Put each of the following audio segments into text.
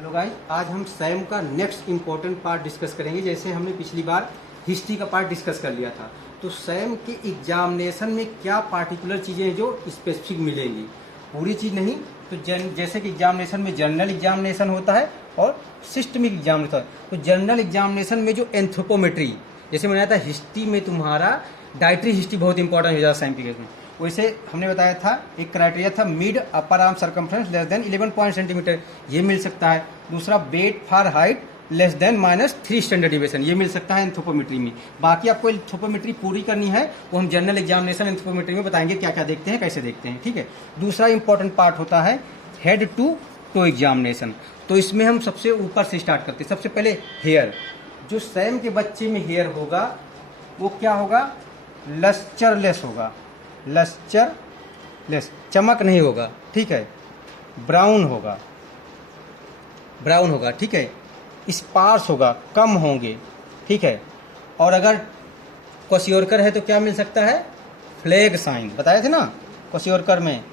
Hello guys, आज हम Sam का नेक्स्ट इम्पोर्टेंट पार्ट डिस्कस करेंगे। जैसे हमने पिछली बार हिस्ट्री का पार्ट डिस्कस कर लिया था, तो सैम के एग्जामिनेशन में क्या पार्टिकुलर चीज़ें हैं जो स्पेसिफिक मिलेंगी, पूरी चीज़ नहीं। तो जैसे कि एग्जामिनेशन में जनरल एग्जामिनेशन होता है और सिस्टमिक एग्जामिनेशन होता है। तो जनरल एग्जामिनेशन में जो एंथ्रोपोमेट्री, जैसे मैंने बताया था हिस्ट्री में तुम्हारा डाइटरी हिस्ट्री बहुत इंपॉर्टेंट हो जाता है सैम के केस में, वैसे हमने बताया था एक क्राइटेरिया था mid upper arm circumference less than 11 centimetre, ये मिल सकता है। दूसरा weight for height less than -3 standard deviation, ये मिल सकता है एंथ्रोपोमेट्री में। बाकी आपको एंथ्रोपोमेट्री पूरी करनी है वो हम जनरल एग्जामिनेशन एंथ्रोपोमेट्री में बताएंगे क्या क्या देखते हैं, कैसे देखते हैं, ठीक है। दूसरा इंपॉर्टेंट पार्ट होता है हेड टू टो एग्जामिनेशन। तो इसमें हम सबसे ऊपर से स्टार्ट करते हैं। सबसे पहले हेयर, जो सैम के बच्चे में हेयर होगा वो क्या होगा, लस्चरलेस होगा, लस्चरलेस, चमक नहीं होगा, ठीक है। ब्राउन होगा, ब्राउन होगा, ठीक है। स्पार्स होगा, कम होंगे, ठीक है। और अगर क्वेश्चन है तो क्या मिल सकता है, फ्लैग साइन, बताए थे ना क्वेश्चन में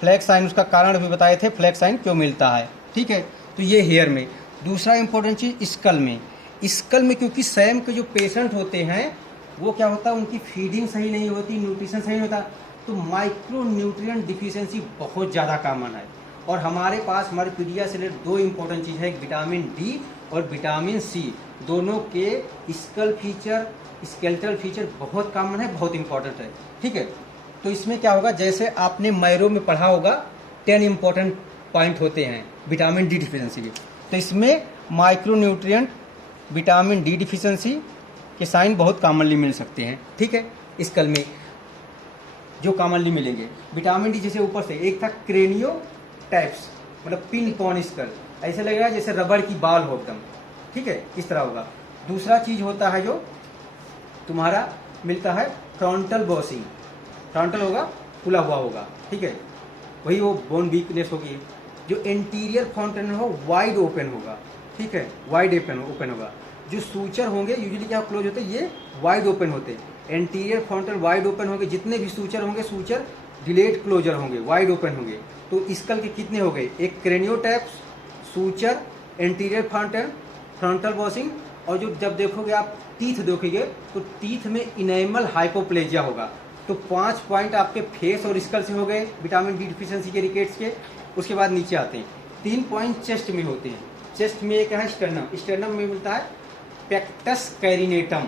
फ्लैग साइन, उसका कारण भी बताए थे फ्लैग साइन क्यों मिलता है, ठीक है। तो ये हेयर में। दूसरा इंपॉर्टेंट चीज स्कल में, स्कल में क्योंकि सैम के जो पेशेंट होते हैं वो क्या होता है, उनकी फीडिंग सही नहीं होती, न्यूट्रिशन सही नहीं होता, तो माइक्रो न्यूट्रिएंट डिफिशियंसी बहुत ज़्यादा कॉमन है। और हमारे पास हमारे पीडिया से रिलेटेड दो इंपॉर्टेंट चीज़ है, विटामिन डी और विटामिन सी, दोनों के स्कल फीचर, स्केलेटल फीचर बहुत कॉमन है, बहुत इंपॉर्टेंट है, ठीक है। तो इसमें क्या होगा, जैसे आपने मैरो में पढ़ा होगा 10 इंपॉर्टेंट पॉइंट होते हैं विटामिन डी डिफिशियंसी के, तो इसमें micro nutrient vitamin D deficiency के साइन बहुत कॉमनली मिल सकते हैं, ठीक है। स्कल में जो कॉमनली मिलेंगे विटामिन डी, जैसे ऊपर से एक था क्रेनियो टाइप्स, मतलब पिन पॉन स्कल, ऐसे लगेगा जैसे रबड़ की बाल हो एकदम, ठीक है, इस तरह होगा। दूसरा चीज होता है जो तुम्हारा मिलता है फ्रंटल बॉसिंग, फ्रंटल होगा खुला हुआ होगा, ठीक है, वही वो बोन वीकनेस होगी। जो इंटीरियर फ्रंटल हो वाइड ओपन होगा, ठीक है, वाइड ओपन होगा। जो सूचर होंगे यूजुअली क्या क्लोज होते हैं, ये वाइड ओपन होते हैं। एंटीरियर फ्रंटल वाइड ओपन होंगे, जितने भी सूचर होंगे सूचर डिलेट क्लोजर होंगे, वाइड ओपन होंगे। तो स्कल के कितने हो गए, एक craniotabes, suture, anterior frontal, frontal bossing, और जो जब देखोगे आप टीथ देखोगे तो टीथ में इनेमल हाइपोप्लेजिया होगा। तो 5 पॉइंट आपके फेस और स्कल से हो गए विटामिन डी डिफिशियंसी के रिकेट्स के। उसके बाद नीचे आते हैं 3 पॉइंट चेस्ट में होते हैं। चेस्ट में एक है स्टर्नम, स्टर्नम में मिलता है पेक्टस कैरिनेटम,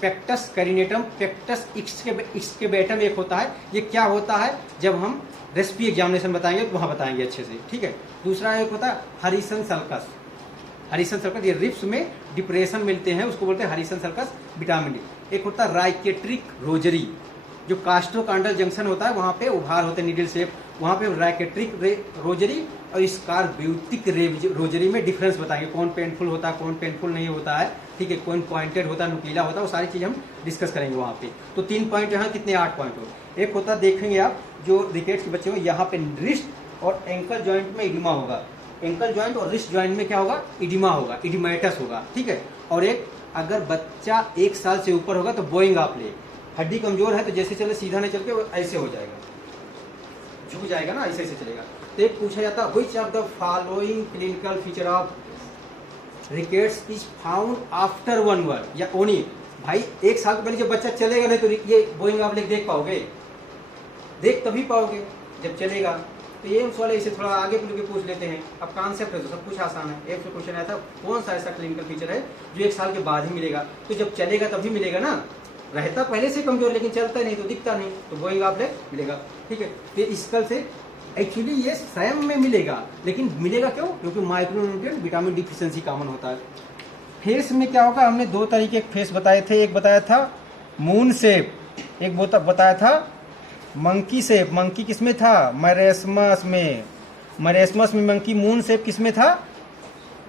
पेक्टस कैरिनेटम, पेक्टस एक्सकेवेटम एक होता है। ये क्या होता है, जब हम रेसिपी एग्जामिनेशन बताएंगे तो वहाँ बताएंगे अच्छे से, ठीक है। दूसरा एक होता है हरिसन सल्कस, हरिसन सल्कस, ये रिप्स में डिप्रेशन मिलते हैं, उसको बोलते हैं हरिसन सल्कस, विटामिन डी। एक होता है राइकेट्रिक रोजरी, जो कास्ट्रोकांडल जंक्शन होता है वहाँ पे उभार होते हैं नीडल शेप, वहाँ पे राइकेट्रिक रोजरी और स्कारब्यूटिक रोजरी में डिफरेंस बताएंगे, कौन पेनफुल होता है, कौन पेनफुल नहीं होता है, ठीक है, कौन पॉइंटेड होता है, नुकीला होता है, वो सारी चीज़ हम डिस्कस करेंगे वहाँ पे। तो 3 पॉइंट यहाँ कितने, 8 पॉइंट हो। एक होता देखेंगे आप जो रिकेट्स के बच्चे हो, यहाँ पे रिस्ट और एंकल जॉइंट में इडिमा होगा, एंकल जॉइंट और रिस्ट जॉइंट में क्या होगा, इडिमा होगा, इडिमाइटस होगा, ठीक है। और एक अगर बच्चा 1 साल से ऊपर होगा तो बोइंग आप ले, हड्डी कमजोर है तो जैसे चले सीधा नहीं चल के वो ऐसे हो जाएगा, झुक जाएगा ना, ऐसे ऐसे चलेगा। तो एक पूछा जाता है which of the following clinical feature of rickets is found after 1 year, या ओनली, भाई 1 साल के पहले जब बच्चा चलेगा नहीं तो ये बोइंग आप देख पाओगे, देख तभी पाओगे जब चलेगा। तो ये वाले इसे थोड़ा आगे पूछ लेते हैं। अब कॉन्सेप्ट है तो सब कुछ आसान है। एक क्वेश्चन आया था कौन सा ऐसा क्लिनिकल फीचर है जो 1 साल के बाद ही मिलेगा, तो जब चलेगा तभी मिलेगा ना, रहता पहले से कमजोर लेकिन चलता नहीं तो दिखता नहीं, तो बोइंग आप मिलेगा, ठीक है। तो स्कल से एक्चुअली ये सैम में मिलेगा, लेकिन मिलेगा क्यों, क्योंकि micronutrient vitamin D deficiency common होता है। फेस में क्या होगा, हमने 2 तरीके के फेस बताए थे, एक बताया था मून शेप, एक बताया था मंकी शेप। मंकी किसमें था, मरेस्मस में, मरेस्मस में मंकी। मून शेप किसमें था,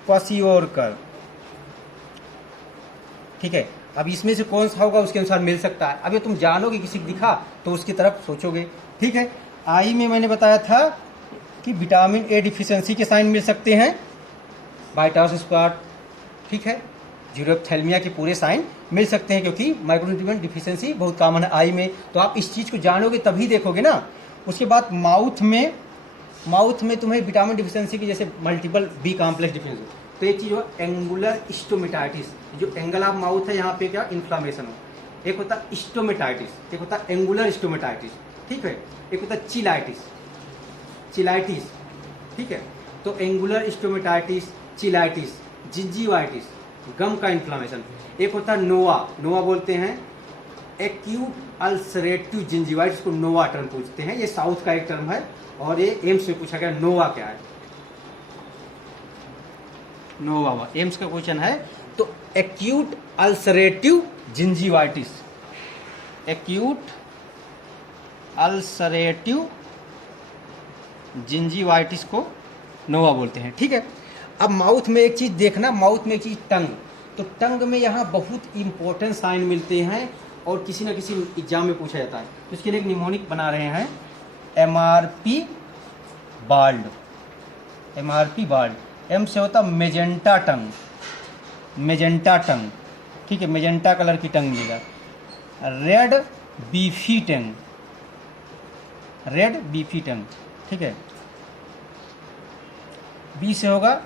क्वासियोरकर, ठीक है। अब इसमें से कौन सा होगा उसके अनुसार मिल सकता है। अब ये तुम जानोगे, किसी को दिखा तो उसकी तरफ सोचोगे, ठीक है। आई में मैंने बताया था कि विटामिन ए डिफिशियंसी के साइन मिल सकते हैं, बाइटास स्क्वाड, ठीक है। जीरोप्थेल्मिया के पूरे साइन मिल सकते हैं क्योंकि माइक्रोन्यूट्रिएंट डिफिशियंसी बहुत कॉमन है आई में। तो आप इस चीज़ को जानोगे तभी देखोगे ना। उसके बाद माउथ में माउथ में तुम्हें विटामिन डिफिशियंसी की जैसे मल्टीपल बी कॉम्प्लेक्स डिफिशियंसी, तो एक चीज़ हो एंगुलर स्टोमेटाइटिस, जो एंगल ऑफ माउथ है यहाँ पे क्या इन्फ्लामेशन हो। एक होता है स्टोमेटाइटिस, एक होता है एंगुलर स्टोमेटाइटिस, ठीक है। एक होता है चिलाइटिस, चिलाइटिस, ठीक है। तो एंगुलर स्टोमेटाइटिस, चिलाइटिस, जिंजीवाइटिस, गम का इन्फ्लामेशन। एक होता है नोवा, नोवा बोलते हैं एक्यूट अल्सरेटिव जिंजीवाइटिस को नोवा टर्म पूछते हैं, ये साउथ का एक टर्म है और ये एम्स में पूछा गया नोवा क्या है, नोवा एम्स का क्वेश्चन है। तो acute ulcerative gingivitis, acute ulcerative gingivitis को नोवा बोलते हैं, ठीक है। अब माउथ में एक चीज देखना, माउथ में एक चीज टंग, तो टंग में यहाँ बहुत इंपॉर्टेंट साइन मिलते हैं और किसी न किसी एग्जाम में पूछा जाता है। तो इसके लिए एक निमोनिक बना रहे हैं MRP bald, MRP bald. M से होता मेजेंटा टंग, मेजेंटा टंग, ठीक है, मेजेंटा कलर की टंग मिलेगा। रेड बीफी टंग, रेड बीफी टंग, ठीक है। बी से होगा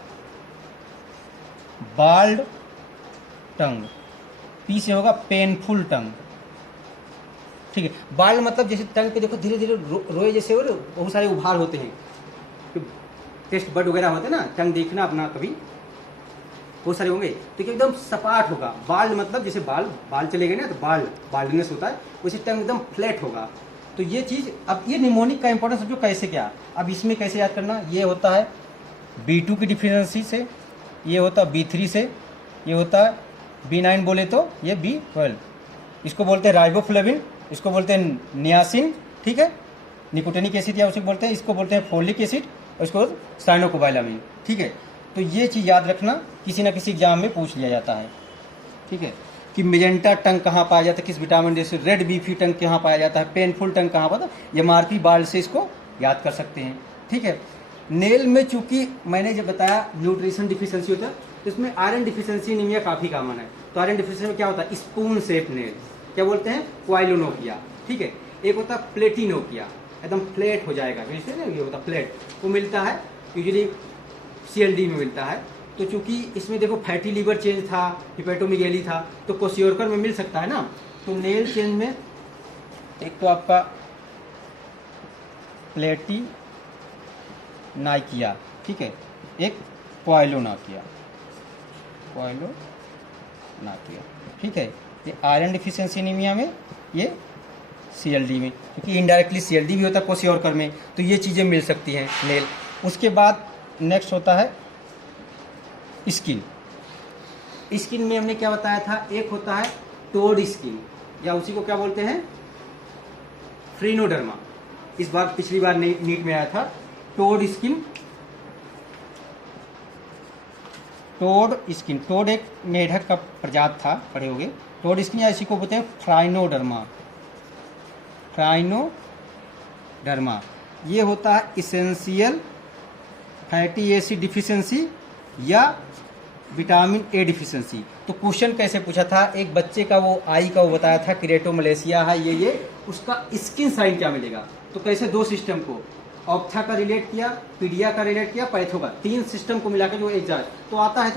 बाल्ड टंग, पी से होगा पेनफुल टंग, ठीक है। बाल्ड मतलब जैसे टंग पे देखो धीरे धीरे रोए जैसे हो, बहुत सारे उभार होते हैं, टेस्ट बर्ड वगैरह होते हैं ना, टंग देखना अपना कभी, बहुत सारे होंगे, तो एकदम सपाट होगा। बाल्ड मतलब जैसे बाल बाल चले गए ना तो बाल्ड, बाल्डनेस होता है, वैसे टंग एकदम फ्लैट होगा। तो ये चीज़, अब ये निमोनिक का इंपॉर्टेंस समझो कैसे क्या। अब इसमें कैसे याद करना, ये होता है B2 की डिफिशियंसी से, ये होता है B3 से, ये होता है B9 बोले तो ये B12, इसको बोलते हैं राइबोफ्लेविन, इसको बोलते हैं नियासिन, ठीक है, निकोटिनिक एसिड या उसे बोलते हैं, इसको बोलते हैं फोलिक एसिड और इसको साइनोकोबाइलामिन, ठीक है। तो ये चीज़ याद रखना, किसी न किसी एग्जाम में पूछ लिया जाता है, ठीक है, कि मेजेंटा टंग कहाँ पाया जाता है, किस विटामिन डी से, रेड बीफी टंग कहाँ पाया जाता है, पेनफुल टंग कहाँ पाता है, एमआरपी बाल्ड से इसको याद कर सकते हैं, ठीक है। नेल में चूंकि मैंने जब बताया न्यूट्रिशन डिफिशियंसी होता है, तो इसमें आयरन डिफिशियंसी एनीमिया काफ़ी कॉमन है। तो आयरन डिफिशियंसी में क्या होता है, स्पून शेप नेल, क्या बोलते हैं, क्वाइलोनोकिया, ठीक है। एक होता है प्लेटिनोकिया, एकदम फ्लैट हो जाएगा, जैसे ना ये होता है फ्लैट, वो मिलता है यूजुअली CLD में मिलता है। तो चूंकि इसमें देखो फैटी लीवर चेंज था, हिपेटोमीगेली था, तो कोशियोरकर में मिल सकता है ना। तो नेल चेंज में एक तो आपका प्लेटी नाइकिया, ठीक है, एक क्वाइलोनाकिया, क्वाइलोनाकिया, ठीक है। ये आयरन डिफिशियंसी एनीमिया में, ये CLD में, क्योंकि इनडायरेक्टली CLD भी होता है कोशियोरकर में, तो ये चीज़ें मिल सकती हैं नेल। उसके बाद नेक्स्ट होता है स्किन। स्किन में हमने क्या बताया था, एक होता है टोड स्किन, या उसी को क्या बोलते हैं, फ्रीनोडर्मा। इस बार पिछली बार नीट में आया था toad skin, toad skin, toad एक मेढक का प्रजात था, पढ़े होंगे। टोड स्किन या इसी को बोलते हैं फ्राइनोडर्मा, फ्राइनोडर्मा। ये होता है इसेंशियल फैटी एसिड डिफिशियंसी या विटामिन ए डिफिशियंसी। तो क्वेश्चन कैसे पूछा था, एक बच्चे का वो आई का वो बताया था क्रिएटोमलेशिया है ये उसका स्किन साइन क्या मिलेगा। तो कैसे दो सिस्टम को ऑप्था का रिलेट किया, पीडिया का रिलेट किया, पैथो का, तीन सिस्टम को मिलाकर जो एक जाए तो आता है,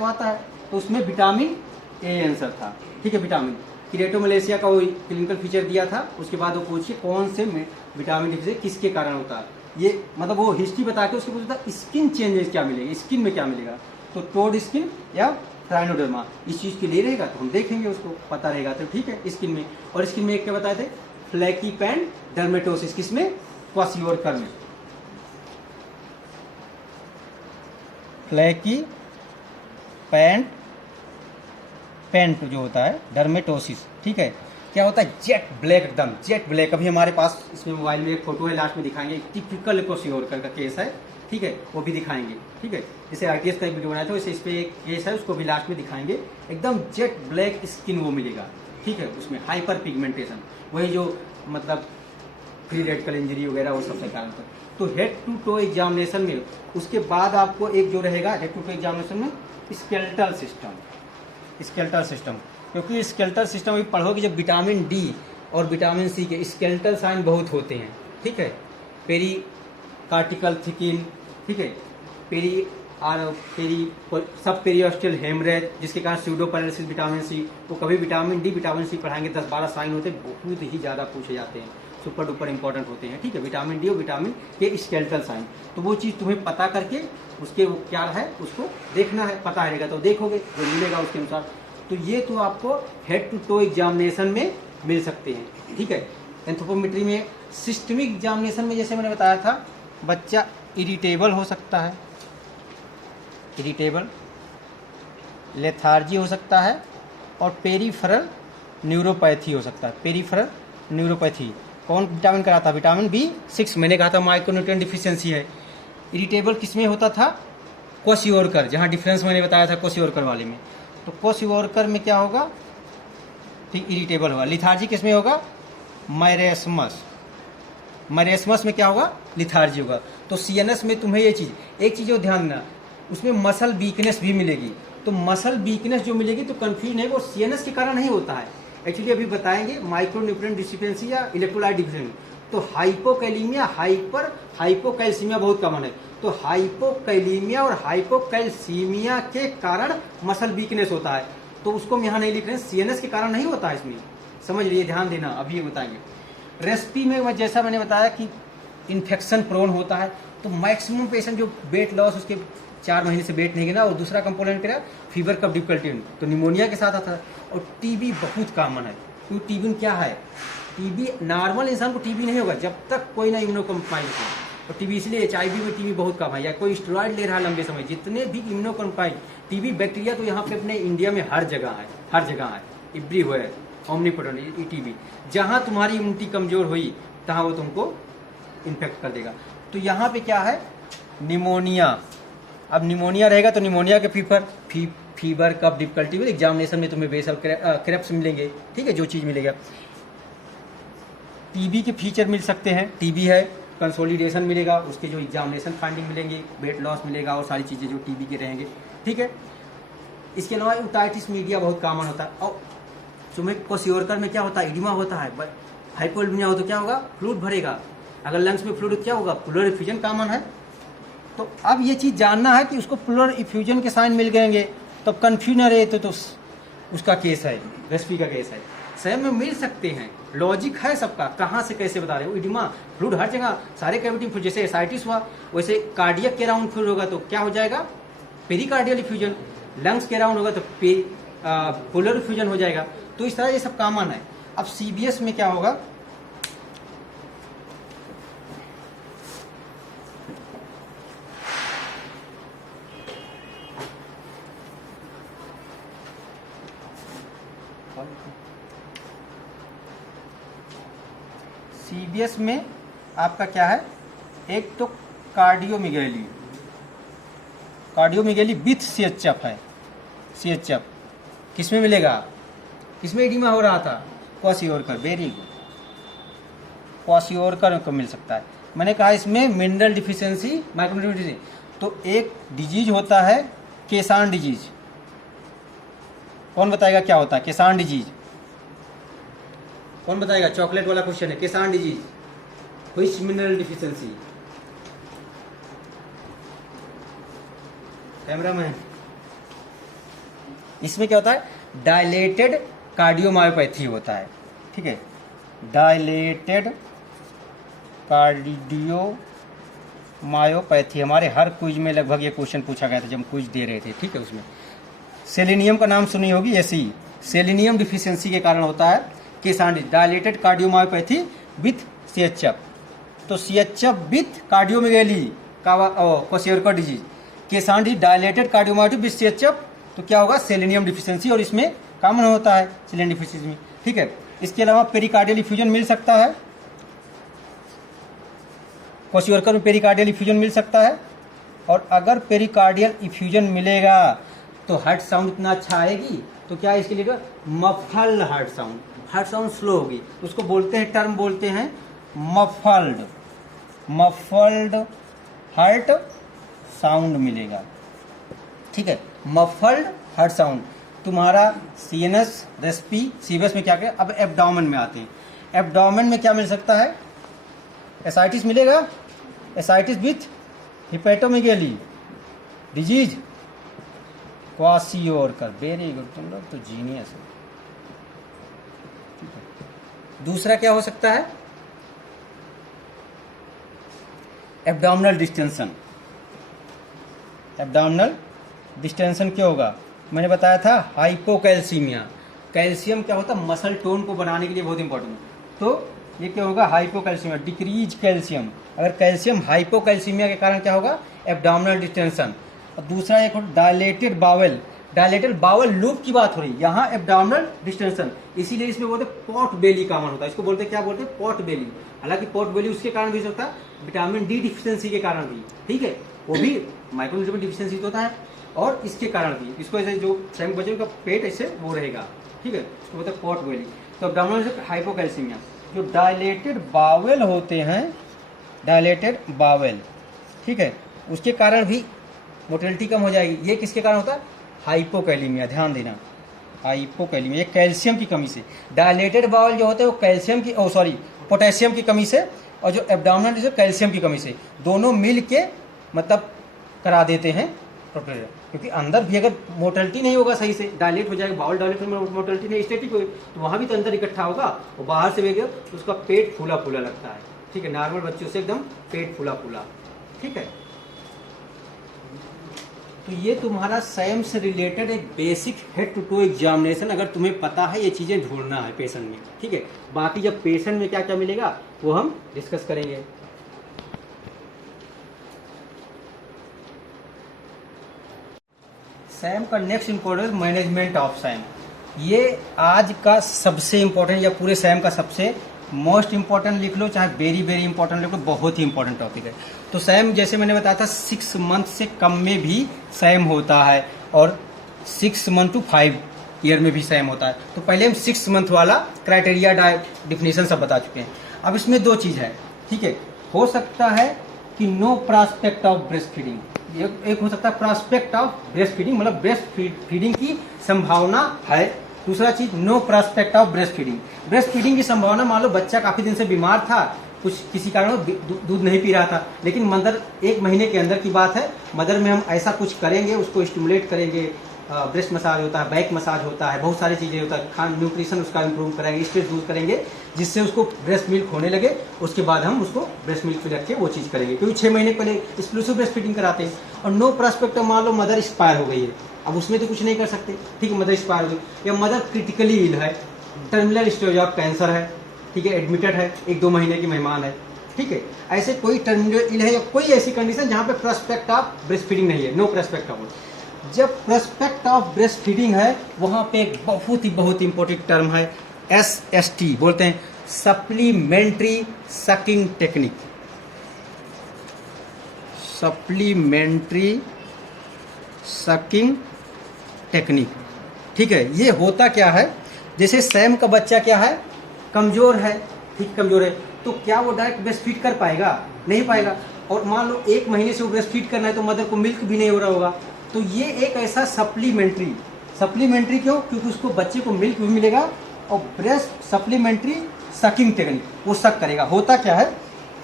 तो उसमें विटामिन ए आंसर था, ठीक है। विटामिन क्रिएटोमलेशिया का वो क्लिनिकल फीचर दिया था, उसके बाद वो पूछिए कौन से विटामिन डिफिशियंसी किसके कारण होता है, ये मतलब वो हिस्ट्री बता के उसके पूछता स्किन चेंजेस क्या मिलेगा, स्किन में क्या मिलेगा। तो टोड स्किन या फ्राइनोडर्मा इस चीज़ के लिए रहेगा, तो हम देखेंगे उसको पता रहेगा, तो ठीक है। स्किन में, और स्किन में एक क्या बताए थे, फ्लैकी पैन डर्मेटोसिस, किसमें, क्वाशियोरकर में, फ्लैकी पैंट पेंट जो होता है डर्मेटोसिस, ठीक है। क्या होता है, जेट ब्लैक, एकदम जेट ब्लैक। अभी हमारे पास इसमें मोबाइल में एक फोटो है, लास्ट में दिखाएंगे, टिपिकल क्वाशियोरकर का केस है, ठीक है, वो भी दिखाएंगे, ठीक है। जैसे ITS का एक वीडियो बनाया था वैसे इस पर एक केस है, उसको भी लास्ट में दिखाएंगे। एकदम जेट ब्लैक स्किन वो मिलेगा, ठीक है, उसमें हाइपर पिगमेंटेशन, वही जो मतलब फ्री रेडिकल इंजरी वगैरह वो सबसे कारण था। तो हेड टू टो एग्जामिनेशन में उसके बाद आपको एक जो रहेगा हेड टू टो एग्जामिनेशन में स्केलेटल सिस्टम, स्केलेटल सिस्टम, क्योंकि स्केलेटल सिस्टम भी पढ़ोगे जब विटामिन डी और विटामिन सी के स्केलेटल साइन बहुत होते हैं, ठीक है। कार्टिकल थिकिन, ठीक है, पेरी सब पेरियोस्टल हेमरेज, जिसके कारण स्यूडो पैरालिसिस विटामिन सी, तो कभी विटामिन डी विटामिन सी पढ़ाएंगे 10-12 साइन होते हैं, बहुत ही ज़्यादा पूछे जाते हैं, सुपर डुपर इंपॉर्टेंट होते हैं, ठीक है, विटामिन डी और विटामिन के स्केलेटल साइन, तो वो चीज़ तुम्हें पता करके उसके वो क्या है उसको देखना है, पता रहेगा तो देखोगे जो मिलेगा उसके अनुसार। तो ये तो आपको हेड टू टो एग्जामिनेशन में मिल सकते हैं, ठीक है। एंथ्रोपोमेट्री में सिस्टमिक एग्जामिनेशन में जैसे मैंने बताया था, बच्चा इरिटेबल हो सकता है, इरिटेबल, लेथार्जी हो सकता है, और पेरीफेरल न्यूरोपैथी हो सकता है, पेरीफेरल न्यूरोपैथी। कौन विटामिन का था? विटामिन B6, मैंने कहा था माइक्रोन्यूट्रिएंट डिफिशियंसी है। इरिटेबल किस में होता था? क्वेशियोरकर, जहाँ डिफरेंस मैंने बताया था क्वेशियोरकर वाले में, तो क्वेशियोरकर में क्या होगा? ठीक, इरिटेबल होगा। लिथार्जी किस में होगा? मैरेस्मस, मैरेस्मस में क्या होगा? लिथार्जी होगा। तो CNS में तुम्हें ये चीज़, एक चीज़ और ध्यान देना, उसमें मसल वीकनेस भी मिलेगी, तो मसल वीकनेस जो मिलेगी तो कंफ्यूजन है, वो CNS के कारण नहीं होता है, एक्चुअली अभी बताएंगे माइक्रोन्यूट्रिएंट डिफिशिएंसी या इलेक्ट्रोलाइट डिफिशिएंसी। तो हाइपोकैलीमिया, हाइपोकैल्सीमिया बहुत कॉमन है, तो हाइपोकैलीमिया और हाइपोकैल्सीमिया के कारण मसल वीकनेस होता है, तो उसको हम यहाँ नहीं लिख रहे हैं, CNS के कारण नहीं होता है, इसमें समझ लीजिए, ध्यान देना, अभी ये बताएंगे। रेसिपी में जैसा मैंने बताया कि इन्फेक्शन प्रोन होता है, तो मैक्सिमम पेशेंट जो वेट लॉस उसके 4 महीने से वेट नहीं गिना, और दूसरा कंपोनेंट क्या, फीवर कफ डिफिकल्टी, तो निमोनिया के साथ आता है। और टीबी बहुत कॉमन है, क्योंकि टीबी क्या है? टीबी नॉर्मल इंसान को टीबी नहीं होगा जब तक कोई ना इम्यूनोकम्प्रोमाइज हो, और टीबी इसलिए HIV में टीबी बहुत कम है, या कोई स्टेरॉइड ले रहा है लंबे समय, जितने भी इम्यूनोकम्प्रोमाइज टीबी बैक्टीरिया तो यहाँ पे अपने इंडिया में हर जगह है, हर जगह है, एवरीवेयर, ओमनीपोटेंट टीबी, जहाँ तुम्हारी इम्यूनिटी कमजोर हुई तहाँ वो तुमको इन्फेक्ट कर देगा। तो यहाँ पे क्या है? निमोनिया। अब निमोनिया रहेगा तो निमोनिया के फीवर कफ डिफिकल्टी में एग्जामिनेशन में तुम्हें बेसल क्रेप्स मिलेंगे, ठीक है, जो चीज़ मिलेगा। टीबी के फीचर मिल सकते हैं, टीबी है, कंसोलिडेशन मिलेगा, उसके जो एग्जामिनेशन फाइंडिंग मिलेंगे, वेट लॉस मिलेगा, और सारी चीज़ें जो टीबी के रहेंगे, ठीक है। इसके अलावा ओटाइटिस मीडिया बहुत कॉमन होता है, और तुम्हें क्वेशियोरकर में क्या होता है? इडिमा होता है, हाइपोवोलेमिया हो तो क्या होगा? फ्लूइड भरेगा, अगर लंग्स में फ्लूइड क्या होगा? प्लूरल इफ्यूजन कॉमन है। तो अब ये चीज़ जानना है कि उसको प्लूरल इफ्यूजन के साइन मिल गएंगे, तो कन्फ्यूज न रहे, तो उसका केस है, रेसिपी का केस है, सही में मिल सकते हैं, लॉजिक है सबका, कहाँ से कैसे बता रहे हो। इडिमा फ्लूइड हर जगह, सारे कैविटी फ्लूइड, जैसे एसाइटिस हुआ वैसे कार्डियक के अराउंड फ्लूइड होगा तो क्या हो जाएगा? पेरिकार्डियल इफ्यूजन, लंग्स के अराउंड होगा तो प्लूरल इफ्यूजन हो जाएगा। तो इस तरह ये सब कॉमन है। अब CBS में क्या होगा? CBS में आपका क्या है? एक तो कार्डियोमिगैली, कार्डियोमिगैली विथ CHF है, CHF किसमें मिलेगा? किसमें एडिमा हो रहा था? क्वेशियोरकर, वेरी गुड, क्वेशियोरकर को मिल सकता है। मैंने कहा इसमें मिनरल डिफिशियंसी, माइक्रोन्यूट्रिएंट डिफिशियंसी, तो एक डिजीज होता है केसान डिजीज, कौन बताएगा क्या होता है केसान डिजीज? कौन बताएगा? चॉकलेट वाला क्वेश्चन है, Keshan disease, which mineral deficiency? Cameraman, इसमें क्या होता है? डायलेटेड कार्डियोमायोपैथी होता है, ठीक है, डायलेटेड कार्डियोमायोपैथी। हमारे हर क्विज में लगभग ये क्वेश्चन पूछा गया था जब हम क्विज दे रहे थे, ठीक है। उसमें सेलेनियम का नाम सुनी होगी, ऐसी सेलेनियम डिफिशियंसी के कारण होता है Keshan disease, dilated cardiomyopathy with CHF। तो CHF with cardiomegaly kwashiorkor disease, Keshan disease, dilated cardiomyopathy with CHF, तो क्या होगा? सेलेनियम डिफिशियंसी, और इसमें कॉमन होता है सेलेनियम डिफिशियंसी में, ठीक है। इसके अलावा पेरिकार्डियल इफ्यूजन मिल सकता है, क्वेशियोरकर में पेरिकार्डियल इफ्यूजन मिल सकता है, और अगर पेरिकार्डियल इफ्यूजन मिलेगा तो हार्ट साउंड इतना अच्छा आएगी, तो क्या इसके लिए? Muffled heart sound, heart sound slow होगी, तो उसको बोलते हैं, टर्म बोलते हैं मफल्ड, मफल्ड हार्ट साउंड मिलेगा, ठीक है, मफल्ड हार्ट साउंड। तुम्हारा CNS रेसिपी CBS में क्या करें? अब एब्डोमेन में आते हैं। एब्डोमेन में क्या मिल सकता है? एसाइटिस मिलेगा, ascites with hepatomegaly disease kwashiorkor. Very good, तुम लोग तो जीनियस हो। दूसरा क्या हो सकता है? Abdominal distension. एब्डोमिनल डिस्टेंशन क्या होगा? मैंने बताया था हाइपोकैल्सीमिया। कैल्शियम क्या होता है? मसल टोन को बनाने के लिए बहुत इंपॉर्टेंट। तो ये क्या होगा? Hypocalcaemia, decrease calcium. अगर कैल्शियम हाइपोकैल्सीमिया के कारण क्या होगा? Abdominal distension. और दूसरा एक dilated bowel. Dilated bowel loop की बात हो रही है, यहाँ एब्डोमिनल डिस्टेंशन, इसीलिए इसमें बोलते पॉट बेली कॉमन होता है। इसको बोलते क्या बोलते हैं? पॉट बेली। हालांकि पॉट बेली उसके कारण भी हो सकता है, विटामिन डी डिफिशियंसी के कारण भी, ठीक है, वो भी माइक्रोन्यूट्रिएंट डिफिशियंसी होता है, और इसके कारण भी इसको ऐसे जो सैम बच्चों का पेट ऐसे वो रहेगा, ठीक है, उसको बोलते हैं पॉट बेली। तो एब्डोमिनल हाइपोकैल्सीमिया। जो डायलेटेड बावेल होते हैं, डायलेटेड बावेल, ठीक है, उसके कारण भी मोटिलिटी कम हो जाएगी। ये किसके कारण होता है? हाइपोकैलीमिया। ध्यान देना, हाइपोकैलीमिया, ये कैल्शियम की कमी से। डायलेटेड बावल जो होते हैं वो कैल्शियम की, पोटेशियम की कमी से, और जो एब्डोमिनल जो कैल्शियम की कमी से, दोनों मिल के मतलब करा देते हैं प्रोपेलर। क्योंकि अंदर भी अगर मोटिलिटी नहीं होगा सही से, डायलेट हो जाएगा, बाउल डायलेट में मोटिलिटी नहीं, स्टैटिक हो, तो वहाँ भी तो अंदर इकट्ठा होगा, और बाहर से भेगा तो उसका पेट फूला फूला लगता है, ठीक है, नॉर्मल बच्चों से एकदम पेट फूला फूला, ठीक है। तो ये तुम्हारा सैम से रिलेटेड एक basic head to toe examination, अगर तुम्हें पता है ये चीजें ढूंढना है पेशेंट में, ठीक है। बाकी जब पेशेंट में क्या क्या मिलेगा वो हम डिस्कस करेंगे। सैम का next important management of Sam. ये आज का सबसे इंपॉर्टेंट या पूरे सैम का सबसे मोस्ट इंपॉर्टेंट लिख लो, चाहे वेरी वेरी इंपॉर्टेंट लिख लो, बहुत ही इंपॉर्टेंट टॉपिक है। तो सैम जैसे मैंने बताया था 6 मंथ से कम में भी सैम होता है, और 6 मंथ टू 5 ईयर में भी सैम होता है। तो पहले हम 6 मंथ वाला क्राइटेरिया डिफिनेशन सब बता चुके हैं। अब इसमें 2 चीज है, ठीक है। हो सकता है कि no prospect of breast feeding, एक हो सकता है प्रॉस्पेक्ट ऑफ ब्रेस्ट फीडिंग, मतलब ब्रेस्ट फीडिंग की संभावना है। दूसरा चीज no prospect of breast feeding, breast feeding की संभावना, मान लो बच्चा काफी दिन से बीमार था, कुछ किसी कारण दूध नहीं पी रहा था, लेकिन मदर 1 महीने के अंदर की बात है, मदर में हम ऐसा कुछ करेंगे, उसको स्टिमुलेट करेंगे, ब्रेस्ट मसाज होता है, बैक मसाज होता है, बहुत सारी चीजें होता है, खान न्यूट्रिशन उसका इंप्रूव करेंगे, स्ट्रेस दूर करेंगे, जिससे उसको ब्रेस्ट मिल्क होने लगे। उसके बाद हम उसको ब्रेस्ट मिल्क पे रख के वो चीज़ करेंगे, क्योंकि 6 महीने पहले एक्सक्लूसिव ब्रेस्ट फीडिंग कराते हैं। और नो प्रॉस्पेक्ट, मान लो मदर एक्सपायर हो गई है, अब उसमें तो कुछ नहीं कर सकते, ठीक है, मदर एक्सपायर हो गई, या मदर क्रिटिकली इल है, टर्मिनल स्टेज ऑफ कैंसर है, ठीक है, एडमिटेड है, 1-2 महीने की मेहमान है, ठीक है, ऐसे कोई टर्मिनल इल है या कोई ऐसी कंडीशन जहाँ पे प्रॉस्पेक्ट ऑफ ब्रेस्ट फीडिंग नहीं है, नो प्रॉस्पेक्ट ऑफ। जब प्रॉस्पेक्ट ऑफ ब्रेस्ट फीडिंग है, वहां पे एक बहुत इंपॉर्टेंट टर्म है, SST बोलते हैं, supplementary sucking technique. Supplementary sucking technique, ठीक है। ये होता क्या है, जैसे सैम का बच्चा क्या है, कमजोर है, ठीक, कमजोर है, तो क्या वो डायरेक्ट ब्रेस्ट फीड कर पाएगा? नहीं पाएगा। और मान लो 1 महीने से वो ब्रेस्ट फीड करना है, तो मदर को मिल्क भी नहीं हो रहा होगा। तो ये एक ऐसा सप्लीमेंट्री क्यों? क्योंकि उसको बच्चे को मिल्क भी मिलेगा, और ब्रेस्ट सप्लीमेंट्री सकिंग टेक्निक, वो सक करेगा। होता क्या है,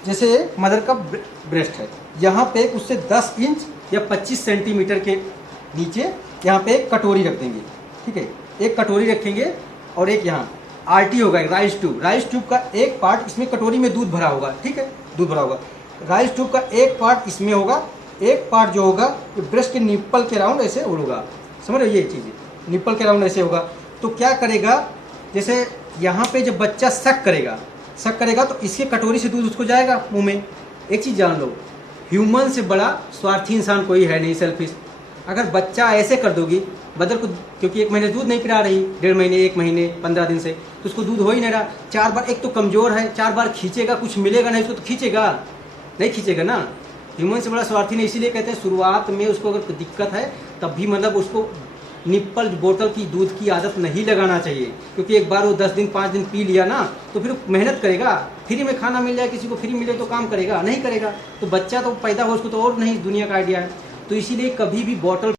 जैसे मदर का ब्रेस्ट है, यहाँ पे उससे 10 इंच या 25 सेंटीमीटर के नीचे यहाँ पे एक कटोरी रख देंगे, ठीक है, एक कटोरी रखेंगे, और एक यहाँ RT होगा, राइस ट्यूब का एक पार्ट, इसमें कटोरी में दूध भरा होगा, ठीक है, दूध भरा होगा, राइस ट्यूब का एक पार्ट इसमें होगा, एक पार्ट जो होगा ब्रेस्ट के निप्पल के राउंड ऐसे उड़ेगा, समझ रहे हो, ये चीज़ निप्पल के राउंड ऐसे होगा। तो क्या करेगा, जैसे यहाँ पे जब बच्चा शक करेगा तो इसके कटोरी से दूध उसको जाएगा मुंह में। एक चीज़ जान लो, ह्यूमन से बड़ा स्वार्थी इंसान कोई है नहीं, सेल्फिश। अगर बच्चा ऐसे कर दोगी मदर को, क्योंकि 1 महीने दूध नहीं पिला रही, 1.5 महीने, 1 महीने 15 दिन से, तो उसको दूध हो ही नहीं रहा, 4 बार, एक तो कमजोर है, 4 बार खींचेगा, कुछ मिलेगा नहीं उसको, तो खींचेगा नहीं, खींचेगा ना। ह्यूमन से बड़ा स्वार्थी नहीं, इसीलिए कहते हैं शुरुआत में उसको अगर कोई दिक्कत है तब भी मतलब उसको निप्पल बोतल की दूध की आदत नहीं लगाना चाहिए, क्योंकि एक बार वो 10 दिन 5 दिन पी लिया ना, तो फिर मेहनत करेगा, फ्री में खाना मिल जाए, किसी को फ्री मिले तो काम करेगा, नहीं करेगा। तो बच्चा तो पैदा हो, उसको तो और नहीं दुनिया का आइडिया है, तो इसीलिए कभी भी बॉटल,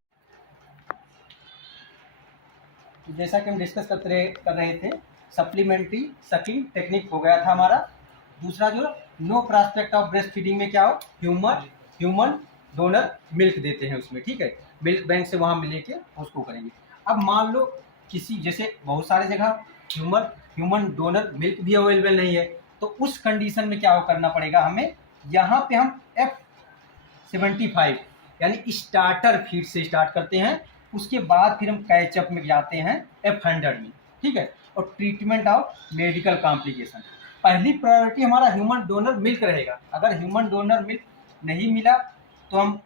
जैसा कि हम डिस्कस कर रहे थे, सप्लीमेंट्री सकिंग टेक्निक हो गया था हमारा। दूसरा जो no prospect of breast feeding में क्या हो, ह्यूमन डोनर मिल्क देते हैं उसमें, ठीक है, मिल्क बैंक से वहाँ लेके उसको करेंगे। अब मान लो किसी, जैसे बहुत सारे जगह ह्यूमन डोनर मिल्क भी अवेलेबल नहीं है, तो उस कंडीशन में क्या करना पड़ेगा हमें, यहाँ पे हम F75 यानी स्टार्टर फीड से स्टार्ट करते हैं, उसके बाद फिर हम कैचअप में जाते हैं F100 में, ठीक है। और ट्रीटमेंट ऑफ मेडिकल कॉम्प्लिकेशन, पहली प्रायोरिटी हमारा ह्यूमन डोनर मिल्क रहेगा। अगर ह्यूमन डोनर मिल्क नहीं मिला तो हम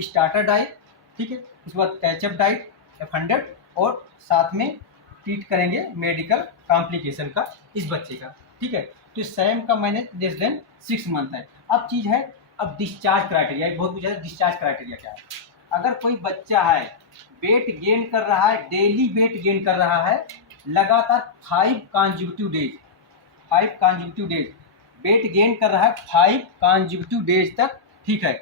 स्टार्टर डाइट, ठीक है, उसके बाद कैचअप डाइट F100, और साथ में ट्रीट करेंगे मेडिकल कॉम्प्लिकेशन का इस बच्चे का, ठीक है। तो सैम का मैंने लेस देन 6 मंथ है। अब चीज़ है, अब डिस्चार्ज क्राइटेरिया बहुत पूछा है, डिस्चार्ज क्राइटेरिया क्या है। अगर कोई बच्चा है वेट गेन कर रहा है, डेली वेट गेन कर रहा है लगातार 5 कॉन्जिक्यूटिव डेज वेट गेन कर रहा है 5 कॉन्जिक्यूटिव डेज तक, ठीक है,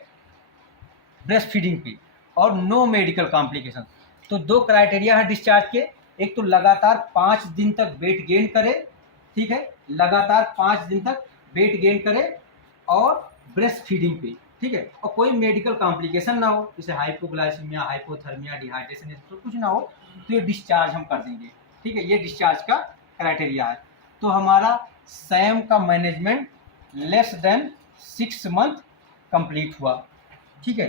ब्रेस्ट फीडिंग पे, और नो मेडिकल कॉम्प्लिकेशन, तो दो क्राइटेरिया है डिस्चार्ज के। एक तो लगातार 5 दिन तक वेट गेन करे, ठीक है, लगातार 5 दिन तक वेट गेन करे और ब्रेस्ट फीडिंग पे, ठीक है, और कोई मेडिकल कॉम्प्लिकेशन ना हो, जैसे हाइपोग्लाइसीमिया, हाइपोथर्मिया, डिहाइड्रेशन, तो कुछ ना हो, तो ये डिस्चार्ज हम कर देंगे, ठीक है। ये डिस्चार्ज का क्राइटेरिया है। तो हमारा सैम का management less than 6 month complete हुआ, ठीक है।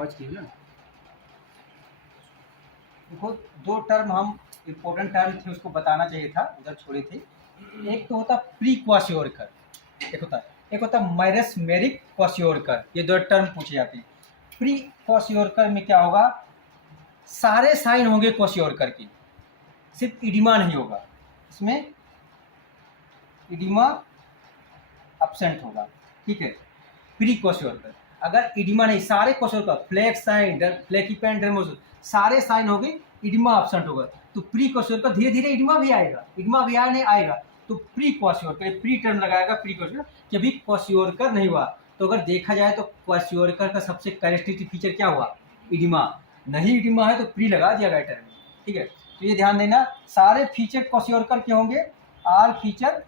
ना देखो, दो टर्म हम इम्पोर्टेंट टर्म थे उसको बताना चाहिए था, उधर छोड़े थे। एक तो होता प्री क्वाशियोरकर, एक होता मैरेस्मेरिक क्वाशियोरकर, ये दो टर्म पूछे जाते हैं। प्री क्वाशियोरकर में क्या होगा, सारे साइन होंगे क्वाशियोरकर के, सिर्फ इडिमा नहीं होगा, इसमें इडिमा एब्सेंट होगा, ठीक है। प्री क्वाशियोरकर, अगर इडिमा नहीं, सारे क्वाशियोरकर, फ्लैक साइन, फ्लैकीपेन, डर्मोसोस, सारे साइन हो गए, इडिमा एब्सेंट होगा, तो प्री क्वाशियोरकर धीरे धीरे इडिमा भी आएगा, इडिमा भी नहीं आएगा, तो प्री क्वाशियोरकर, प्री टर्म लगाएगा प्री क्वाशियोरकर, कि अभी क्वाशियोरकर नहीं हुआ। तो अगर देखा जाए तो क्वाशियोरकर का सबसे कैरेक्टरिस्टिक फीचर क्या हुआ, इडिमा, नहीं इडिमा है तो प्री लगा दिया गया टर्म में, ठीक है। तो ये ध्यान देना, सारे फीचर क्वाशियोरकर के होंगे, आल फीचर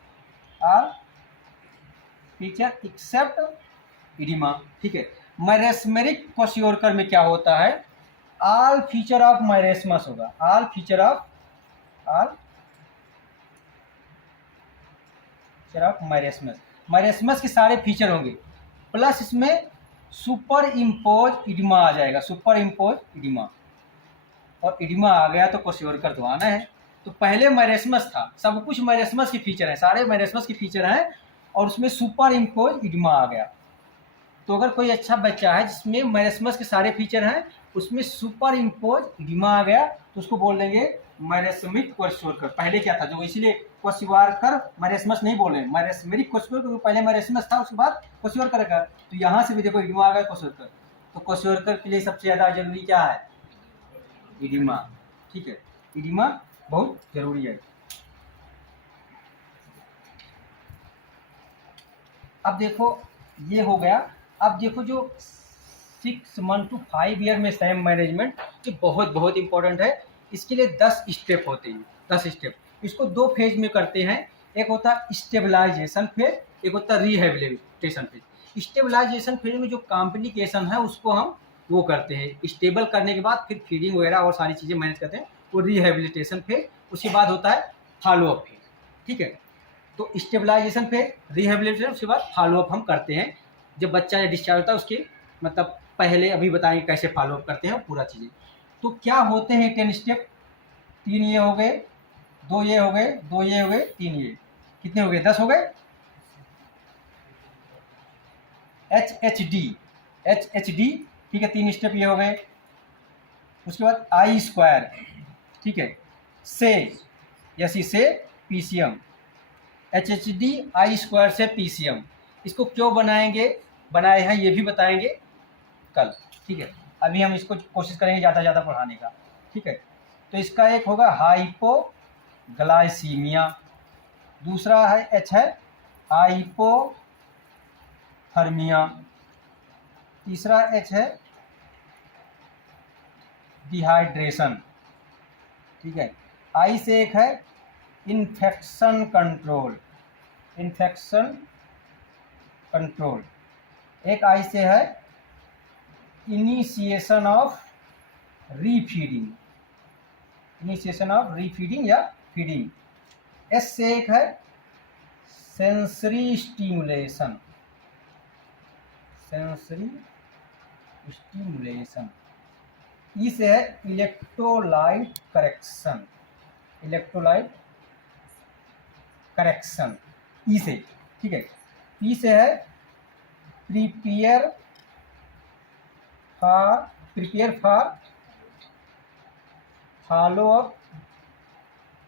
एक्सेप्ट इडिमा, ठीक है। मैरेस्मेरिक क्वाशियोरकर में क्या होता है, ऑल फीचर ऑफ मैरेस्मस होगा, ऑल फीचर ऑफ मैरेस्मस के सारे फीचर होंगे, प्लस इसमें सुपर इम्पोज इडिमा आ जाएगा, सुपर इम्पोज इडिमा, और इडिमा आ गया तो क्वाशियोरकर तो आना है। तो पहले मैरेस्मस था, सब कुछ मैरेस्मस के फीचर है, सारे मैरेस्मस के फीचर हैं, और उसमें सुपर इम्पोज इडिमा आ गया। तो अगर कोई अच्छा बच्चा है जिसमें मैरेस्मस के सारे फीचर हैं, उसमें सुपर इम्पोज इडिमा आ गया, तो उसको बोल देंगे मैरेस्मिक क्वाशियोरकर। पहले क्या था, जो इसीलिए क्वाशियोरकर मैरेस्मस नहीं बोल रहे, मैरेस्मेरिक क्वाशियोरकर, पहले मैरेस्मस था, उसके बाद क्वाशियोरकर का। तो यहाँ से भी देखो इडिमा आ गया क्वाशियोरकर, तो क्वाशियोरकर के लिए सबसे ज़्यादा जरूरी क्या है, इडिमा, ठीक है, इडिमा बहुत जरूरी है। अब देखो ये हो गया। अब देखो जो 6 मंथ टू 5 ईयर में सैम मैनेजमेंट, ये बहुत बहुत इंपॉर्टेंट है। इसके लिए 10 स्टेप होते हैं, 10 स्टेप। इसको 2 फेज में करते हैं, एक होता है स्टेबलाइजेशन फेज, एक होता है रिहेबिलिटेशन फेज। स्टेबलाइजेशन फेज में जो कॉम्प्लिकेशन है उसको हम वो करते हैं, स्टेबल करने के बाद फिर फीडिंग वगैरह और सारी चीज़ें मैनेज करते हैं, वो रिहेबिलिटेशन फेज। उसके बाद होता है फॉलोअप फेज, ठीक है। तो स्टेबलाइजेशन फेज, रिहेबिलिटेशन, उसके बाद फॉलोअप हम करते हैं। जब बच्चा डिस्चार्ज होता है उसके मतलब पहले अभी बताएंगे कैसे फॉलोअप करते हैं पूरा चीज़ें। तो क्या होते हैं 10 स्टेप, 3 ये हो गए, 2 ये हो गए, 2 ये हो गए, 3 ये, कितने हो गए, 10 हो गए। HHD, ठीक है, 3 स्टेप ये हो गए। उसके बाद आई स्क्वायर, ठीक है, से यसी से PCM, HHD आई स्क्वायर से PCM। इसको क्यों बनाए हैं ये भी बताएंगे कल, ठीक है। अभी हम इसको कोशिश करेंगे ज़्यादा ज़्यादा पढ़ाने का, ठीक है। तो इसका एक होगा हाइपोग्लाइसीमिया, दूसरा है H है हाइपोथर्मिया, तीसरा H है डिहाइड्रेशन, ठीक है। आई से एक है इन्फेक्शन कंट्रोल, इन्फेक्शन कंट्रोल। एक आई से है initiation of refeeding, initiation of refeeding या फीडिंग। एस से एक है sensory stimulation, sensory stimulation. E से है electrolyte correction, electrolyte correction, E से, ठीक है। पी से है prepare for follow up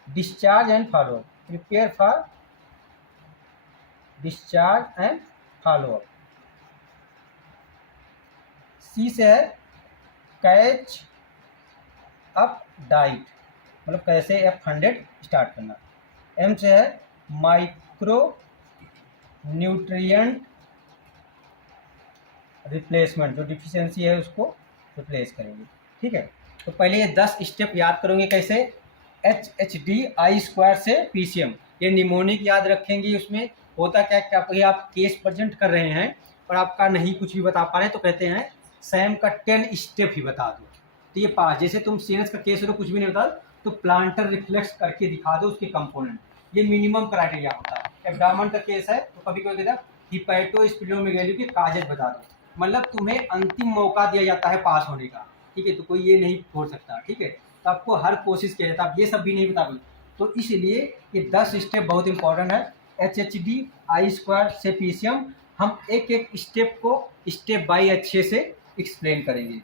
discharge and follow up, prepare for discharge and follow up. C से है कैच अप डाइट, मतलब कैसे F100 स्टार्ट करना। एम से है माइक्रो न्यूट्रिएंट रिप्लेसमेंट, जो डिफिशियंसी है उसको रिप्लेस करेंगे, ठीक है। तो पहले ये 10 स्टेप याद करोगे कैसे, HHD आई स्क्वायर से PCM, ये निमोनिक याद रखेंगे। उसमें होता क्या क्या कोई आप केस प्रेजेंट कर रहे हैं और आपका नहीं कुछ भी बता पा रहे तो कहते हैं सैम का 10 स्टेप ही बता दो। तो ये पास, जैसे तुम सीनस का केस हो तो कुछ भी नहीं बता तो प्लांटर रिफ्लेक्स करके दिखा दो उसके कंपोनेंट, ये मिनिमम क्राइटेरिया होता है। एब्डामन का केस है तो कभी कोई कहता है हिपैटोस्प्लेनोमेगाली की कागज बता दो, मतलब तुम्हें अंतिम मौका दिया जाता है पास होने का, ठीक है। तो कोई ये नहीं छोड़ सकता, ठीक है। तो आपको हर कोशिश किया जाता है, आप ये सब भी नहीं बता पाए। तो इसलिए ये 10 स्टेप बहुत इंपॉर्टेंट है। HHD आई स्क्वायर से PCM, हम एक एक स्टेप को स्टेप बाय अच्छे से एक्सप्लेन करेंगे।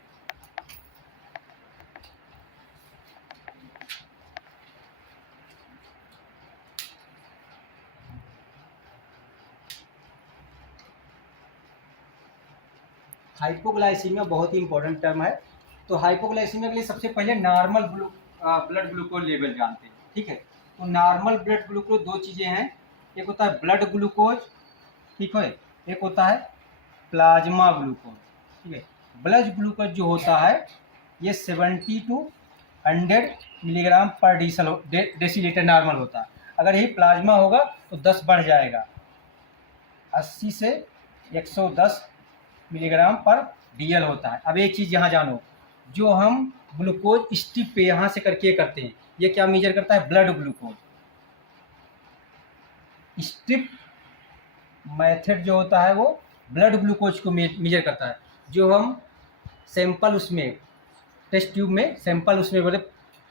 हाइपोग्लाइसीमिया बहुत ही इंपॉर्टेंट टर्म है। तो हाइपोग्लाइसीमिया के लिए सबसे पहले नॉर्मल ब्लड ग्लूकोज लेवल जानते हैं, ठीक है। तो नॉर्मल ब्लड ग्लूकोज दो चीज़ें हैं, एक होता है ब्लड ग्लूकोज, ठीक है, एक होता है प्लाज्मा ग्लूकोज, ठीक है। ब्लड ग्लूकोज जो होता है ये 70 to 100 मिलीग्राम पर डेसीलीटर नॉर्मल होता है। अगर यही प्लाज्मा होगा तो 10 बढ़ जाएगा, 80 से 110 मिलीग्राम पर DL होता है। अब एक चीज़ यहाँ जानो, जो हम ग्लूकोज स्टिप पे यहाँ से करके करते हैं, ये क्या मेजर करता है, ब्लड ग्लूकोज। स्टिप मेथड जो होता है वो ब्लड ग्लूकोज को मेजर करता है। जो हम सैंपल उसमें टेस्ट ट्यूब में सैंपल उसमें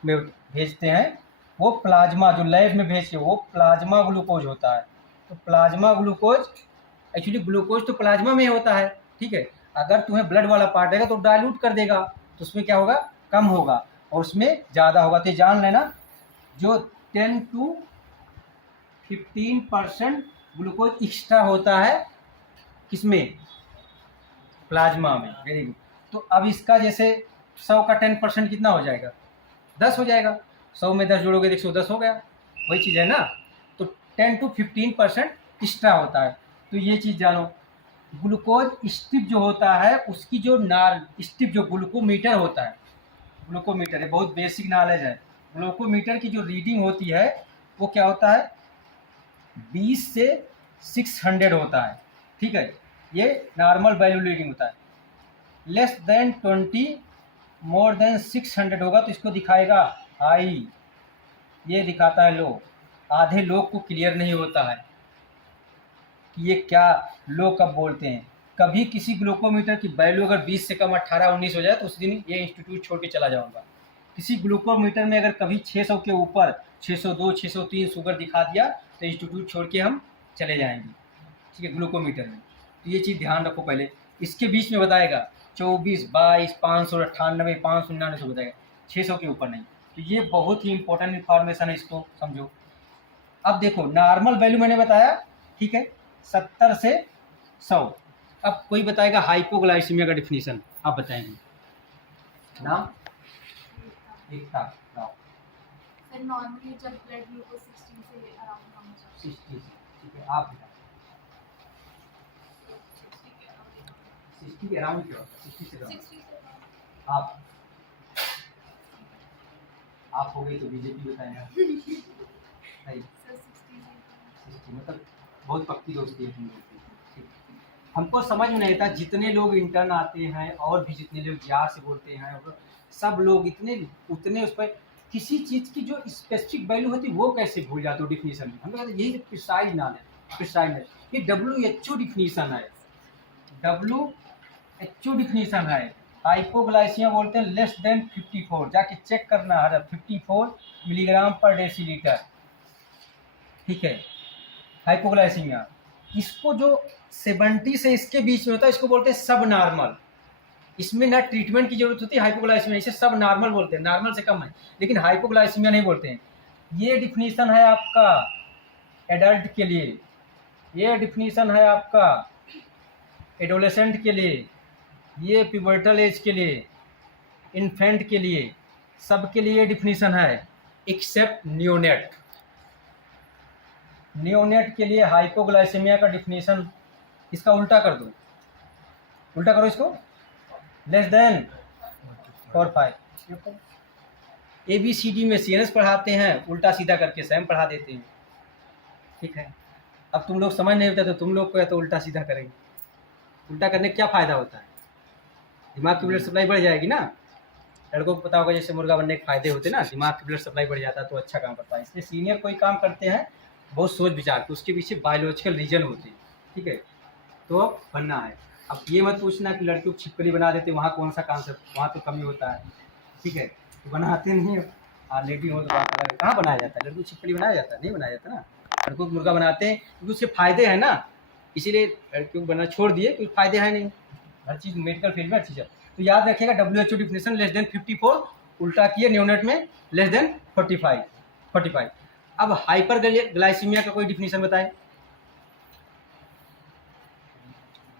में भेजते हैं, वो प्लाज्मा जो लैब में भेजते हैं वो प्लाज्मा ग्लूकोज होता है। तो प्लाज्मा ग्लूकोज, एक्चुअली ग्लूकोज तो प्लाज्मा में होता है, ठीक है। अगर तुम्हें ब्लड वाला पार्ट रहेगा तो डाइल्यूट कर देगा, तो उसमें क्या होगा, कम होगा, और उसमें ज़्यादा होगा। तो जान लेना, जो 10 to 15% ग्लूकोज एक्स्ट्रा होता है किसमें, प्लाज्मा में। Very good. तो अब इसका जैसे 100 का 10% कितना हो जाएगा, 10 हो जाएगा। 100 में 10 जोड़ोगे तो 110 हो गया, वही चीज़ है ना। तो 10 to 15% एक्स्ट्रा होता है। तो ये चीज़ जानो, ग्लूकोज स्टिप जो होता है उसकी जो स्टिप जो ग्लूकोमीटर होता है, ग्लूकोमीटर है, बहुत बेसिक नॉलेज है। ग्लूकोमीटर की जो रीडिंग होती है वो क्या होता है, 20 से 600 होता है, ठीक है। ये नॉर्मल वैल्यू रीडिंग होता है। लेस देन 20 मोर देन 600 होगा तो इसको दिखाएगा हाई, ये दिखाता है लो। आधे लोग को क्लियर नहीं होता है कि ये क्या लो कब बोलते हैं। कभी किसी ग्लूकोमीटर की वैल्यू अगर 20 से कम 18-19 हो जाए तो उस दिन ये इंस्टीट्यूट छोड़ के चला जाऊंगा। किसी ग्लूकोमीटर में अगर कभी 600 के ऊपर 602 603 शुगर दिखा दिया तो इंस्टीट्यूट छोड़ के हम चले जाएंगे, ठीक है, ग्लूकोमीटर में। तो ये चीज़ ध्यान रखो। पहले इसके बीच में बताएगा 24, 22, 598, 599 बताएगा, 600 के ऊपर नहीं। तो ये बहुत ही इंपॉर्टेंट इन्फॉर्मेशन है, इसको समझो। अब देखो नॉर्मल वैल्यू मैंने बताया, ठीक है, 70 से 100। अब कोई बताएगा हाइपोग्लाइसीमिया का डिफिनीशन, आप बताएंगे नाम, एकता राव। सर नॉर्मली जब ब्लड ग्लूकोज 60 से अराउंड कम हो जाता है, 60, ठीक है, आप बताओ 60 के अराउंड क्या होता है, 60 से कम। 60 से आप आप हो गई तो बीजेपी बताएंगे। सही, सर 60 मतलब बहुत पक्की दोस्ती है तुम लोग की। ठीक। हमको समझ में नहीं आता, जितने लोग इंटर्न आते हैं और भी जितने लोग यार से बोलते हैं, और सब लोग इतने उतने उस पर किसी चीज़ की जो स्पेसिफिक वैल्यू होती है वो कैसे भूल जाते हो डिफिनीशन में। हम लोग कहते हैं यही प्रिसाइज नाम है, प्रिसाइज है। ये WHO डिफिनीशन है, WHO डिफिनीशन है। हाइपोग्लाइसीमिया बोलते हैं लेस देन 54, जाके चेक करना है 54 मिलीग्राम पर डेसीलीटर। ठीक है, हाइपोग्लाइसीमिया। इसको जो 70 से इसके बीच में होता है इसको बोलते हैं सब नॉर्मल। इसमें ना ट्रीटमेंट की जरूरत होती है हाइपोग्लाइसीमिया, इसे सब नॉर्मल बोलते हैं, नॉर्मल से कम है, लेकिन हाइपोग्लाइसीमिया नहीं बोलते हैं। ये डिफिनीशन है आपका एडल्ट के लिए, ये डिफिनीशन है आपका एडोलेसेंट के लिए, ये पिबर्टल एज के लिए, इन्फेंट के लिए, सबके लिए डिफिनीशन है एक्सेप्ट नियोनेट। नियोनेट के लिए हाइपोग्लाइसेमिया का डिफिनीशन इसका उल्टा कर दो, उल्टा करो इसको, लेस देन 4-5। ABCD में CNS पढ़ाते हैं, उल्टा सीधा करके सैम पढ़ा देते हैं। ठीक है, अब तुम लोग समझ नहीं होता तो तुम लोग को या तो उल्टा सीधा करेंगे। उल्टा करने का क्या फ़ायदा होता है, दिमाग की ब्लड सप्लाई बढ़ जाएगी ना। लड़कों को पता होगा जैसे मुर्गा बनने के फायदे होते हैं ना, दिमाग की ब्लड सप्लाई बढ़ जाता है तो अच्छा काम करता है। इसलिए सीनियर कोई काम करते हैं बहुत सोच विचार के, उसके पीछे बायोलॉजिकल रीजन होते हैं। ठीक है, तो अब बनना है। अब ये मत पूछना कि लड़कियों को छिपकली बना देते, वहाँ कौन सा कॉन्सेप्ट, वहाँ तो कमी होता है। ठीक है, तो बनाते नहीं, लेडी हो तो बात अलग है। कहाँ बनाया जाता है, लड़कों को छिपकली बनाया जाता है, नहीं बनाया जाता ना। लड़कों को मुर्गा बनाते हैं क्योंकि उसके फायदे हैं ना, इसीलिए लड़कियों को बनाना छोड़ दिए, कोई फायदे हैं नहीं। हर चीज़ मेडिकल फील्ड में अच्छी है। तो याद रखिएगा WHO डिफिनेशन लेस देन 54, उल्टा किए नियोनेट में लेस देन 45। अब हाइपर ग्लाइसीमिया का कोई डिफिनेशन बताएं।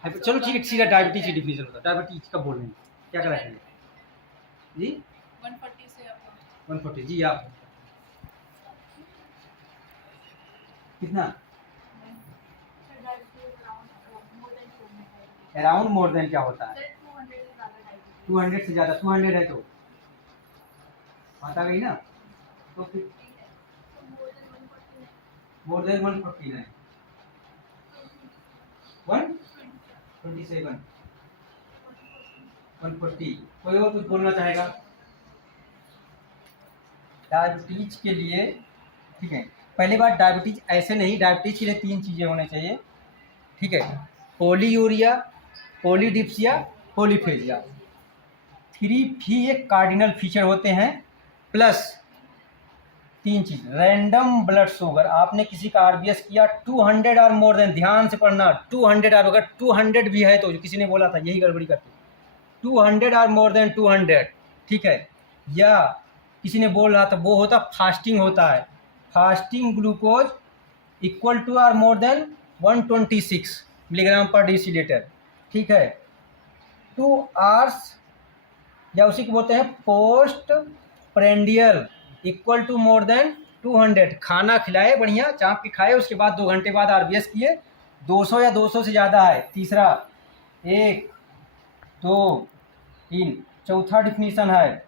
चलो ठीक है, सीधा डायबिटीज की डिफिनेशन होता है। डायबिटीज का बोल रहे हैं, क्या करा है जी? 140 से अब 140 जी। आप कितना? अराउंड मोर देन क्या होता है? 200 से ज़्यादा, 200 है तो बात आ गई ना। तो फिर मोर देन 149, 127, 140। कोई और कुछ बोलना चाहेगा डायबिटीज के लिए? ठीक है, पहली बात डायबिटीज ऐसे नहीं, डायबिटीज के लिए 3 चीज़ें होने चाहिए। ठीक है, पोलीयूरिया, पोलीडिप्सिया, पोलीफेजिया। 3 भी एक कार्डिनल फीचर होते हैं, प्लस 3 चीज, रैंडम ब्लड शुगर। आपने किसी का RBS किया 200 और मोर देन, ध्यान से पढ़ना, 200 और अगर 200 भी है तो जो किसी ने बोला था यही गड़बड़ी करते, 200 और मोर देन 200। ठीक है, या किसी ने बोल रहा था वो होता फास्टिंग होता है, फास्टिंग ग्लूकोज इक्वल टू और मोर देन 126 मिलीग्राम पर डेसीलीटर। ठीक है, 2 आवर्स या उसी को बोलते हैं post prandial equal to more than 200। खाना खिलाए बढ़िया, चाँप के खाए, उसके बाद 2 घंटे बाद RBS किए, 200 या 200 से ज़्यादा है। तीसरा 1, 2, 3। चौथा डिफिनीशन है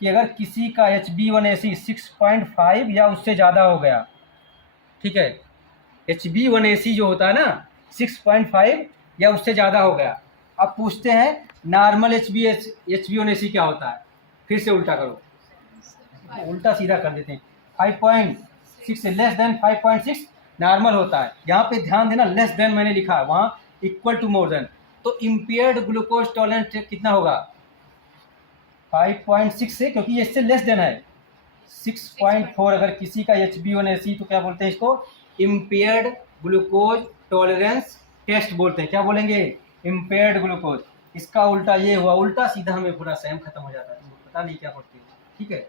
कि अगर किसी का HbA1c 6.5 या उससे ज़्यादा हो गया। ठीक है, HbA1c जो होता है ना 6.5 या उससे ज़्यादा हो गया। अब पूछते हैं नॉर्मल HbA1c क्या होता है, फिर से उल्टा करो, उल्टा सीधा कर देते हैं। 5.6 से लेस देन 5.6 नॉर्मल होता है। यहाँ पे ध्यान देना, लेस देन मैंने लिखा है, वहाँ इक्वल टू मोर देन। तो इम्पेयर्ड ग्लूकोज टॉलरेंस कितना होगा 5.6 से, क्योंकि ये इससे लेस देन है 6.4। अगर किसी का HbA1c तो क्या बोलते हैं इसको, इम्पेयर्ड ग्लूकोज टॉलरेंस टेस्ट बोलते हैं। क्या बोलेंगे, इम्पेयर्ड ग्लूकोज। इसका उल्टा ये हुआ, उल्टा सीधा हमें पूरा सैम खत्म हो जाता है, पता नहीं क्या पढ़ते हैं। ठीक है,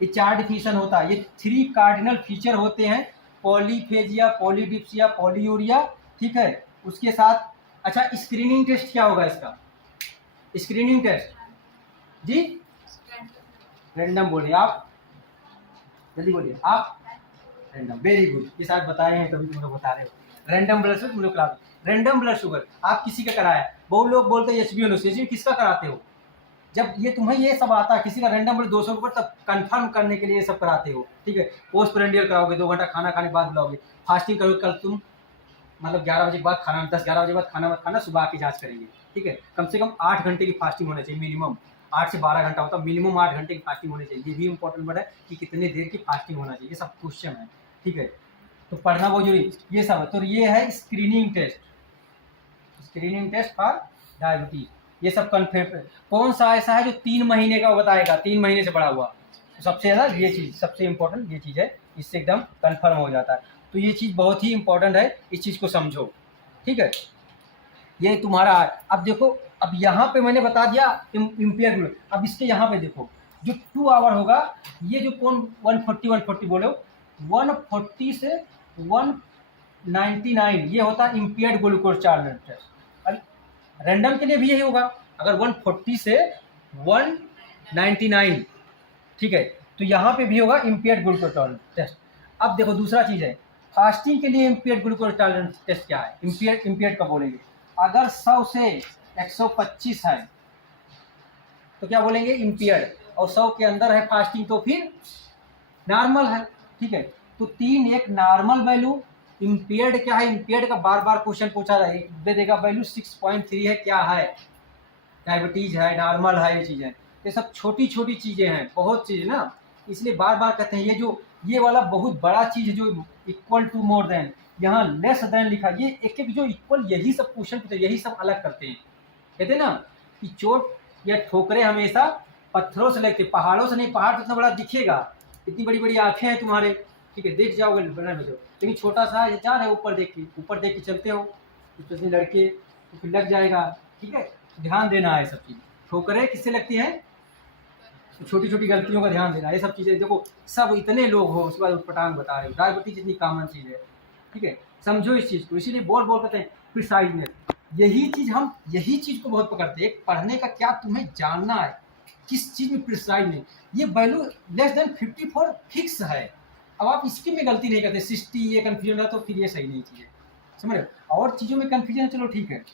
ये 4 डिफिनीशन होता है, ये 3 कार्डिनल फीचर होते हैं, पॉलीफेजिया, पॉलीडिप्सिया, पॉलीयूरिया। ठीक है, उसके साथ अच्छा स्क्रीनिंग टेस्ट क्या होगा इसका, स्क्रीनिंग टेस्ट जी, रैंडम बोलिए आप, जल्दी बोलिए आप, रैंडम। वेरी गुड, ये शायद बताए हैं तभी तुम लोग बता रहे हो। रैंडम ब्लड शुगर तुम लोग करा, रैंडम ब्लड शुगर आप किसी का कराया, बहुत लोग बोलते हैं HbA1c, किसका कराते हो, जब ये तुम्हें ये सब आता है, किसी का रैंडम बोले 200 ऊपर, तब कंफर्म करने के लिए ये सब कराते हो, ठीक है। पोस्ट प्रेंडियल कराओगे, 2 घंटा खाना खाने के बाद बुलाओगे, फास्टिंग करोगे, कल तुम मतलब 11 बजे के बाद खाना, 10-11 बजे के बाद खाना मत खाना, सुबह की जांच करेंगे, ठीक है। कम से कम 8 घंटे की फास्टिंग होना चाहिए मिनिमम, 8 से 12 घंटा होता है, मिनिमम 8 घंटे की फास्टिंग होनी चाहिए। ये भी इंपॉर्टेंट वर्ड है कि कितनी देर की फास्टिंग होना चाहिए, ये सब क्वेश्चन है, ठीक है। तो पढ़ना बहुत जरूरी, ये सब है। तो ये है screening test, screening test for diabetes. ये सब कन्फर्म, कौन सा ऐसा है जो 3 महीने का वो बताएगा, 3 महीने से बढ़ा हुआ, तो सबसे ज़्यादा ये चीज़ सबसे इंपॉर्टेंट ये चीज़ है, इससे एकदम कन्फर्म हो जाता है। तो ये चीज़ बहुत ही इंपॉर्टेंट है, इस चीज़ को समझो, ठीक है। ये तुम्हारा है। अब देखो, अब यहाँ पे मैंने बता दिया इम्पेयर ग्लूकोज, अब इसके यहाँ पे देखो जो 2 आवर होगा, ये जो कौन 140 बोलो, 140 से 199 ये होता है impaired glucose tolerance test. Random के लिए भी यही होगा, अगर 140 से 199, ठीक है, तो यहाँ पे भी होगा इम्पेयर्ड ग्लूकोज टॉलरेंस टेस्ट। अब देखो दूसरा चीज़ है, फास्टिंग के लिए इम्पेयर्ड ग्लूकोज टॉलरेंस टेस्ट क्या है, इम्पेयर्ड का बोलेंगे, अगर 100 से 125 है तो क्या बोलेंगे इम्पेयर्ड, और 100 के अंदर है फास्टिंग तो फिर नॉर्मल है, ठीक है। तो 3 एक नॉर्मल वैल्यू, इम्पेयर्ड क्या है, इम्पेयर्ड का बार बार क्वेश्चन पूछा जाए, दे देगा वैल्यू 6.3 है, क्या है, डायबिटीज है, नॉर्मल है, ये चीज़ें, ये सब छोटी छोटी चीज़ें हैं, बहुत चीज़ें ना, इसलिए बार बार कहते हैं ये जो ये वाला बहुत बड़ा चीज़ जो इक्वल टू मोर देन, यहाँ लेस देन लिखा, ये एक एक जो इक्वल, यही सब क्वेश्चन पूछते, यही सब अलग करते हैं। कहते हैं ना कि चोट या ठोकरे हमेशा पत्थरों से लगते, पहाड़ों से नहीं, पहाड़ तो इतना बड़ा दिखेगा, इतनी बड़ी बड़ी आंखें हैं तुम्हारे, ठीक है, देख जाओगे बना बचो, लेकिन छोटा सा जा रहे हो ऊपर देख के चलते हो, स्पेशली लड़के, तो फिर लग जाएगा, ठीक है। ध्यान देना है सब चीज़, ठोकरें किससे लगती हैं, छोटी छोटी गलतियों का ध्यान देना, ये सब चीज़ें देखो, सब इतने लोग हो उसके बाद उटपटांग बता रहे हो, डायबिटीज इतनी कॉमन चीज़ है, ठीक है, समझो इस चीज़ को, इसीलिए बोल कहते हैं प्रिसाइजनेस, यही चीज़ हम यही चीज़ को बहुत पकड़ते हैं, पढ़ने का क्या तुम्हें जानना है, किस चीज़ में प्रिसाइज नहीं, ये वैल्यू लेस देन 54 फिक्स है, अब आप इसकी में गलती नहीं करते, 60 ये कन्फ्यूजन है तो फिर ये सही नहीं चीज़ है, समझ रहे हो। और चीज़ों में कन्फ्यूजन चलो ठीक है,